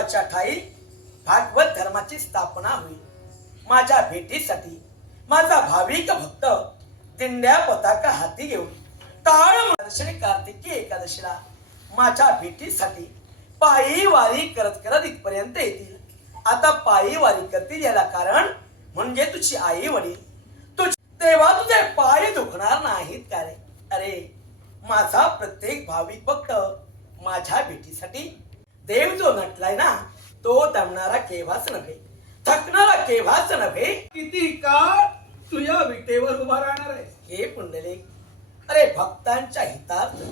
देवाच्या ठाई भागवत धर्माची स्थापना होईल. माझ्या भेटीसाठी माझा भाविक भक्त दिंड्या पताका हाती घेऊन ताळ दर्शनी कार्तिकी एकादशीला माझ्या भेटीसाठी पायी वारी करत करत इथपर्यंत येतील. आता पायी वारी करतील याला कारण म्हणजे तुझी आई वडील. तुझ तेव्हा तुझे पाय दुखणार नाहीत का रे? अरे माझा प्रत्येक भाविक भक्त माझ्या भेटीसाठी देव जो नटलाय ना तो दमणारा केव्हाच नव्हे थकणारा केव्हाच नव्हे. किती काळ तुझ्या विटेवर उभा राहणार आहे हे पुंडले अरे भक्तांच्या हितार्थ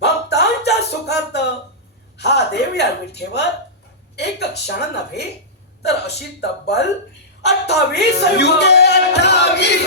भक्तांच्या सुखार्थ हा देव या विठेवर एक क्षण नव्हे तर अशी तब्बल अठ्ठावीस युगे. अठ्ठावीस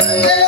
Yeah.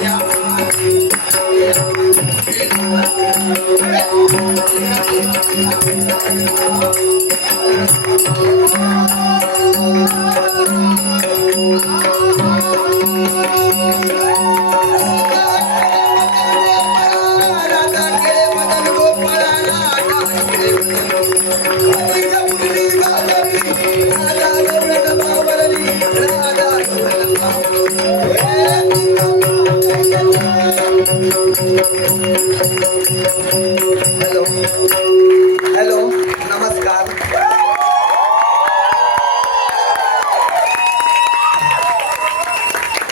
Yeah. हॅलो. हॅलो नमस्कार.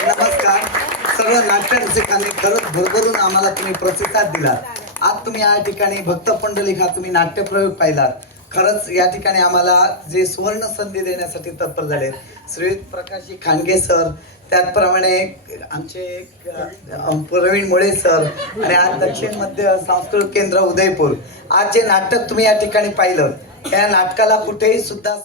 नमस्कार. सर्व नाट्य रसिकांनी खरंच भरभरून आम्हाला तुम्ही प्रतिसाद दिला आज तुम्ही या ठिकाणी भक्त पंडलिक हा तुम्ही नाट्यप्रयोग पाहिलात. खरंच या ठिकाणी आम्हाला जे सुवर्ण संधी देण्यासाठी तत्पर झाले श्री प्रकाशजी खानगे सर त्याचप्रमाणे आमचे प्रवीण मुळे सर आणि आज दक्षिण मध्य सांस्कृतिक केंद्र उदयपूर. आज जे नाटक तुम्ही या ठिकाणी पाहिलं त्या नाटकाला कुठेही सुद्धा